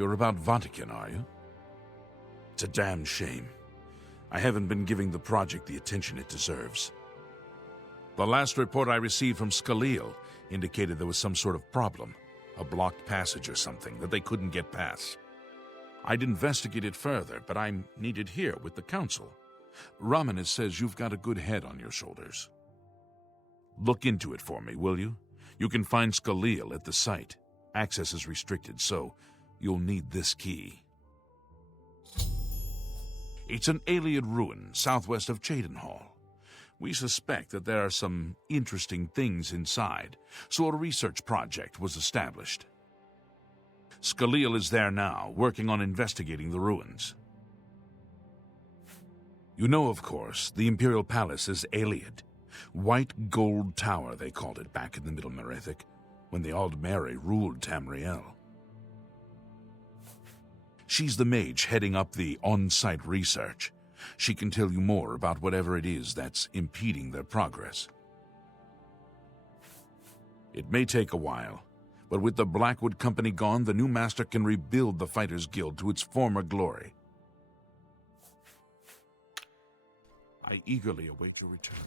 You're about Vatican, are you? It's a damn shame. I haven't been giving the project the attention it deserves. The last report I received from Scalil indicated there was some sort of problem, a blocked passage or something that they couldn't get past. I'd investigate it further, but I'm needed here with the Council. Romanus says you've got a good head on your shoulders. Look into it for me, will you? You can find Scalil at the site. Access is restricted, so you'll need this key. It's an Iliad ruin southwest of Cheydinhall. We suspect that there are some interesting things inside, so a research project was established. Scalil is there now, working on investigating the ruins. You know, of course, the Imperial Palace is Iliad. White Gold Tower, they called it back in the Middle Merethic, when the Aldmeri ruled Tamriel. She's the mage heading up the on-site research. She can tell you more about whatever it is that's impeding their progress. It may take a while, but with the Blackwood Company gone, the new master can rebuild the Fighters Guild to its former glory. I eagerly await your return.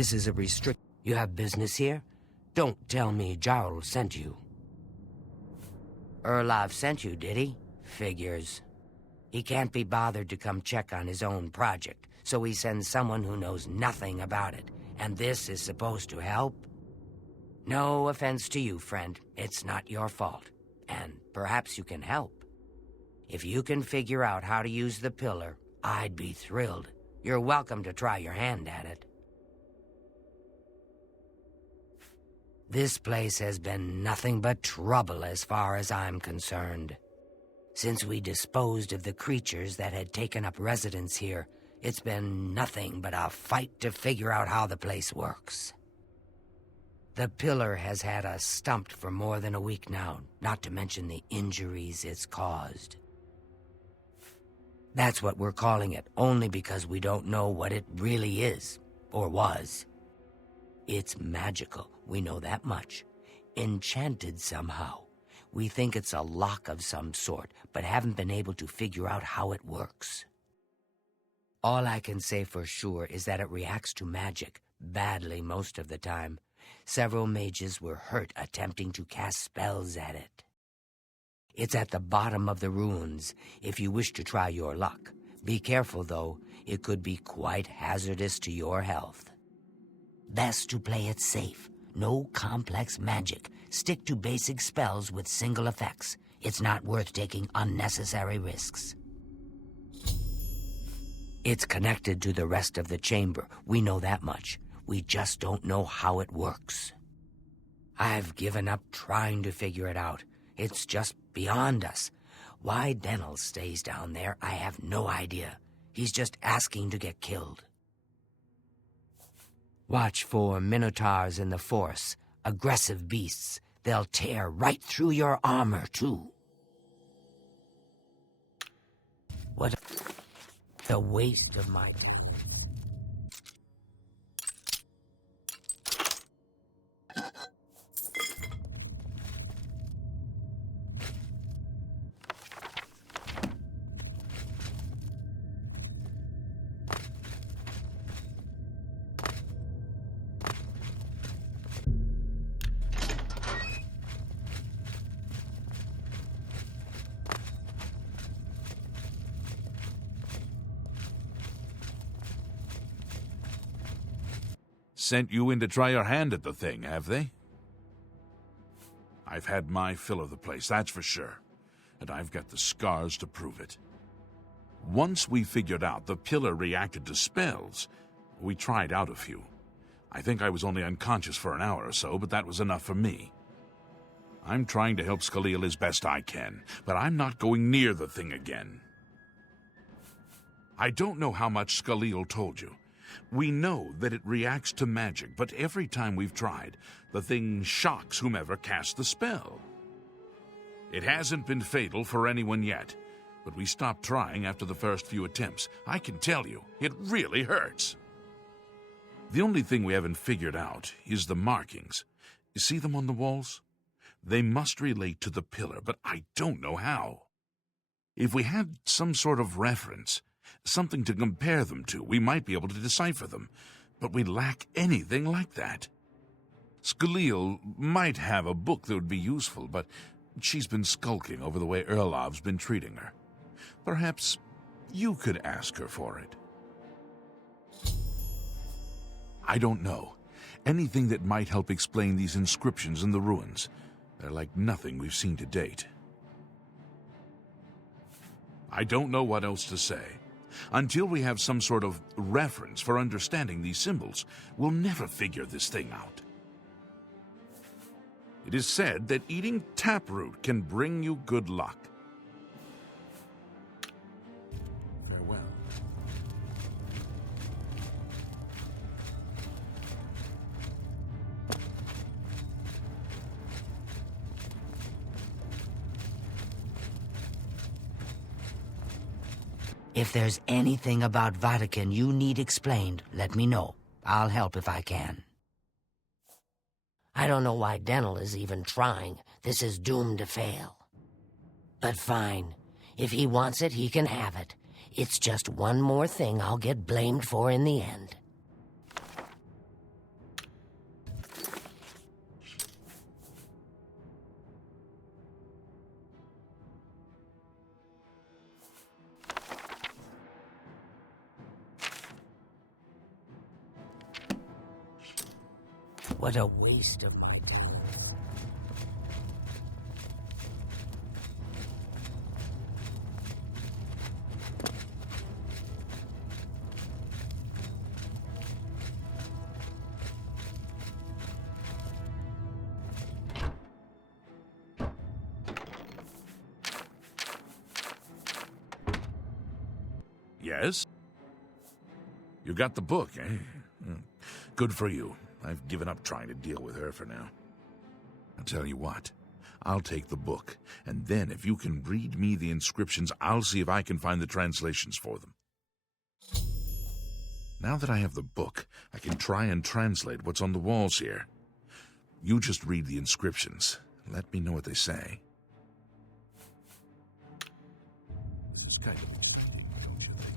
This is a restrict. You have business here? Don't tell me Jarl sent you. Erlov sent you, did he? Figures. He can't be bothered to come check on his own project, so he sends someone who knows nothing about it. And this is supposed to help? No offense to you, friend. It's not your fault. And perhaps you can help. If you can figure out how to use the pillar, I'd be thrilled. You're welcome to try your hand at it. This place has been nothing but trouble as far as I'm concerned. Since we disposed of the creatures that had taken up residence here, it's been nothing but a fight to figure out how the place works. The pillar has had us stumped for more than a week now, not to mention the injuries it's caused. That's what we're calling it, only because we don't know what it really is, or was. It's magical, we know that much. Enchanted somehow. We think it's a lock of some sort, but haven't been able to figure out how it works. All I can say for sure is that it reacts to magic, badly most of the time. Several mages were hurt attempting to cast spells at it. It's at the bottom of the ruins, if you wish to try your luck. Be careful, though. It could be quite hazardous to your health. Best to play it safe. No complex magic. Stick to basic spells with single effects. It's not worth taking unnecessary risks. It's connected to the rest of the chamber. We know that much. We just don't know how it works. I've given up trying to figure it out. It's just beyond us. Why Denel stays down there, I have no idea. He's just asking to get killed. Watch for minotaurs in the Force, aggressive beasts. They'll tear right through your armor, too. What? a waste of my... Sent you in to try your hand at the thing, have they? I've had my fill of the place, that's for sure. And I've got the scars to prove it. Once we figured out the pillar reacted to spells, we tried out a few. I think I was only unconscious for an hour or so, but that was enough for me. I'm trying to help Scaleel as best I can, but I'm not going near the thing again. I don't know how much Scaleel told you. We know that it reacts to magic, but every time we've tried, the thing shocks whomever cast the spell. It hasn't been fatal for anyone yet, but we stopped trying after the first few attempts. I can tell you, it really hurts. The only thing we haven't figured out is the markings. You see them on the walls? They must relate to the pillar, but I don't know how. If we had some sort of reference, something to compare them to, we might be able to decipher them, but we lack anything like that. Scaleel might have a book that would be useful, but she's been skulking over the way Erlov's been treating her. Perhaps you could ask her for it. I don't know. Anything that might help explain these inscriptions in the ruins. They're like nothing we've seen to date. I don't know what else to say. Until we have some sort of reference for understanding these symbols, we'll never figure this thing out. It is said that eating taproot can bring you good luck. Farewell. If there's anything about Vatican you need explained, let me know. I'll help if I can. I don't know why Dental is even trying. This is doomed to fail. But fine. If he wants it, he can have it. It's just one more thing I'll get blamed for in the end. What a waste of... Yes? You got the book, eh? Good for you. I've given up trying to deal with her for now. I'll tell you what. I'll take the book, and then if you can read me the inscriptions, I'll see if I can find the translations for them. Now that I have the book, I can try and translate what's on the walls here. You just read the inscriptions. Let me know what they say. This is kind of... don't you think?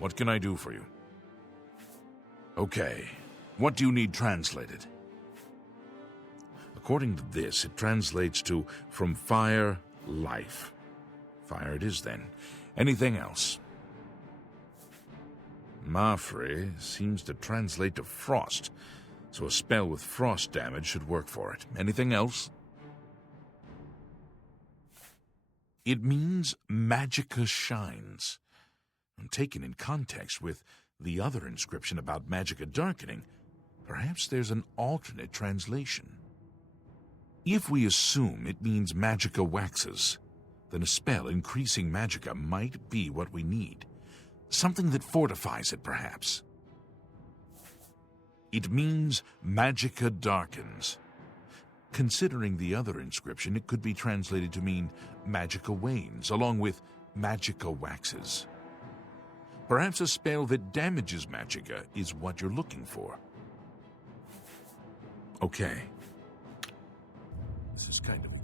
What can I do for you? Okay, what do you need translated? According to this, it translates to from fire, life. Fire it is then. Anything else? Mafre seems to translate to frost, so a spell with frost damage should work for it. Anything else? It means Magicka shines. Taken in context with the other inscription about magicka darkening, perhaps there's an alternate translation. If we assume it means magicka waxes, then a spell increasing magicka might be what we need. Something that fortifies it, perhaps. It means magicka darkens. Considering the other inscription, it could be translated to mean magicka wanes, along with magicka waxes. Perhaps a spell that damages magicka is what you're looking for. Okay. This is kind of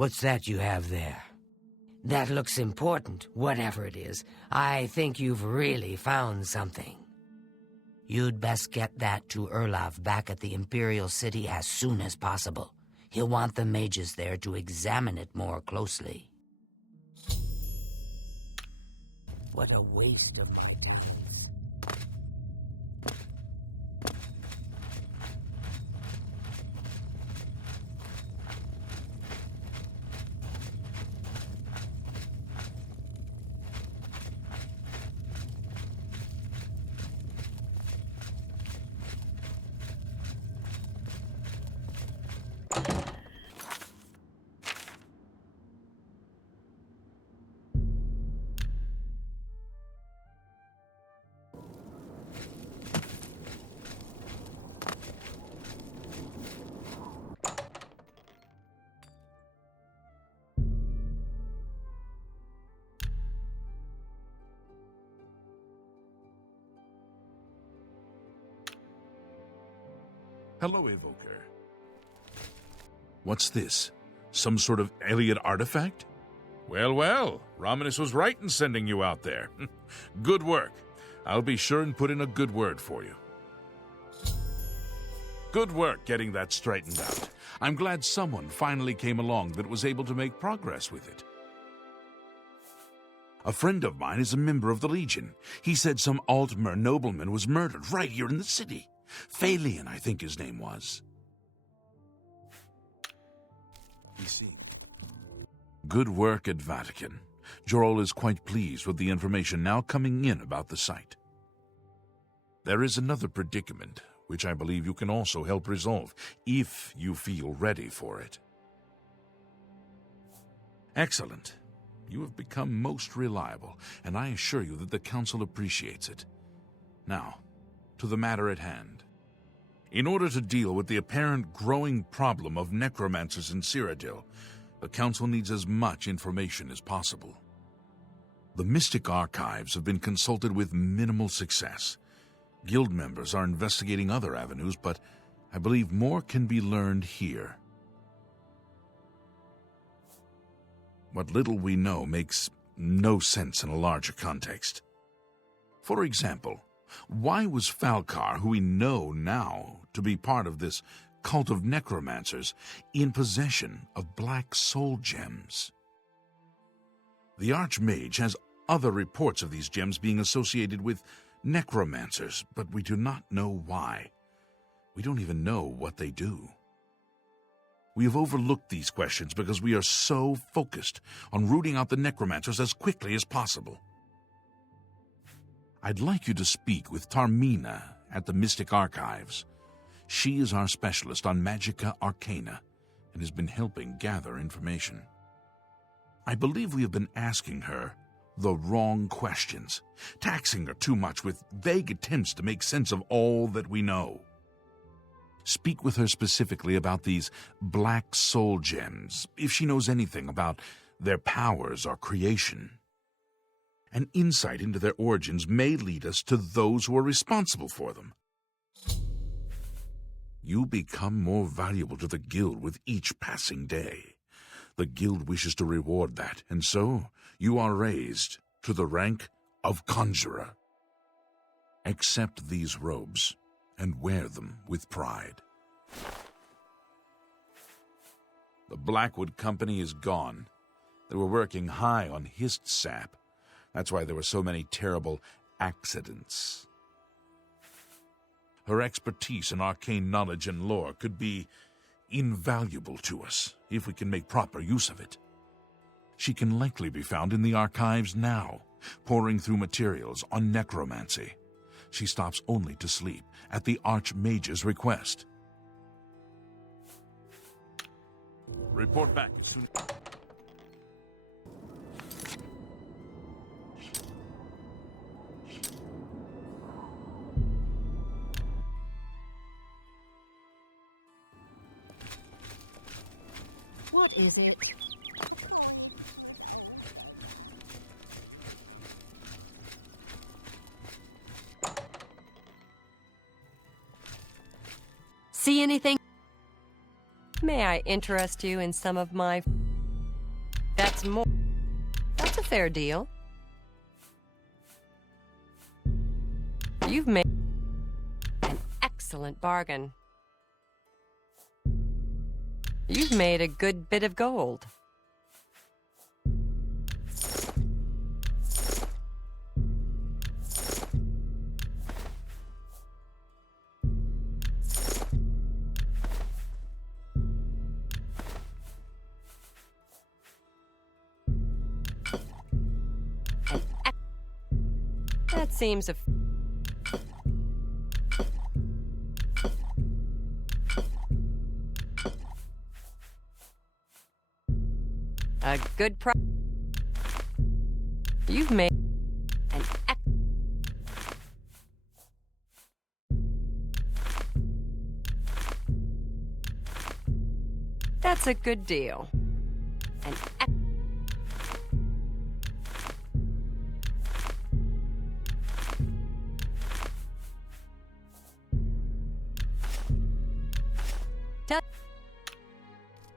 What's that you have there? That looks important, whatever it is. I think you've really found something. You'd best get that to Erlaf back at the Imperial City as soon as possible. He'll want the mages there to examine it more closely. What a waste of my talents. Hello, Evoker. What's this? Some sort of alien artifact? Well, well, Romanus was right in sending you out there. Good work. I'll be sure and put in a good word for you. Good work getting that straightened out. I'm glad someone finally came along that was able to make progress with it. A friend of mine is a member of the Legion. He said some Altmer nobleman was murdered right here in the city. Phalion, I think his name was. Good work at Vatican. Jorol is quite pleased with the information now coming in about the site. There is another predicament, which I believe you can also help resolve, if you feel ready for it. Excellent. You have become most reliable, and I assure you that the Council appreciates it. Now, to the matter at hand. In order to deal with the apparent growing problem of necromancers in Cyrodiil, the Council needs as much information as possible. The Mystic Archives have been consulted with minimal success. Guild members are investigating other avenues, but I believe more can be learned here. What little we know makes no sense in a larger context. For example, why was Falcar, who we know now to be part of this cult of necromancers, in possession of black soul gems? The Archmage has other reports of these gems being associated with necromancers, but we do not know why. We don't even know what they do. We have overlooked these questions because we are so focused on rooting out the necromancers as quickly as possible. I'd like you to speak with Tarmina at the Mystic Archives. She is our specialist on Magica Arcana and has been helping gather information. I believe we have been asking her the wrong questions, taxing her too much with vague attempts to make sense of all that we know. Speak with her specifically about these black soul gems, if she knows anything about their powers or creation. An insight into their origins may lead us to those who are responsible for them. You become more valuable to the Guild with each passing day. The Guild wishes to reward that, and so you are raised to the rank of Conjurer. Accept these robes and wear them with pride. The Blackwood Company is gone. They were working high on hist sap. That's why there were so many terrible accidents. Her expertise in arcane knowledge and lore could be invaluable to us if we can make proper use of it. She can likely be found in the archives now, poring through materials on necromancy. She stops only to sleep at the Archmage's request. Report back as soon as... What is it? See anything? May I interest you in some of my That's more. That's a fair deal. You've made an excellent bargain. You've made a good bit of gold. That seems a good price. You've made an That's a good deal. An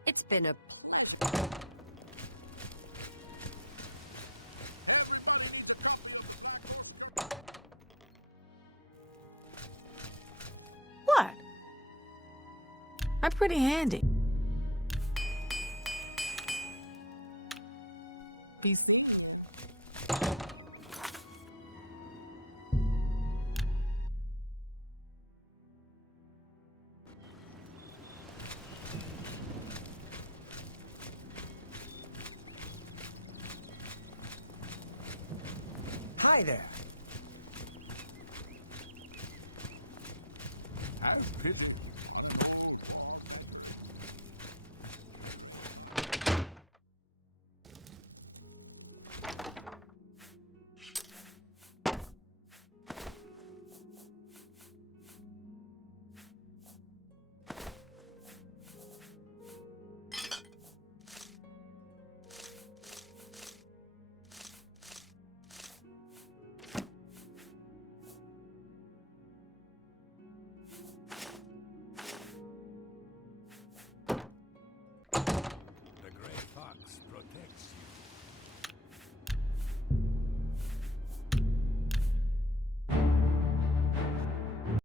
It's been a What? I'm pretty handy. BC. Hi there. As pigeon.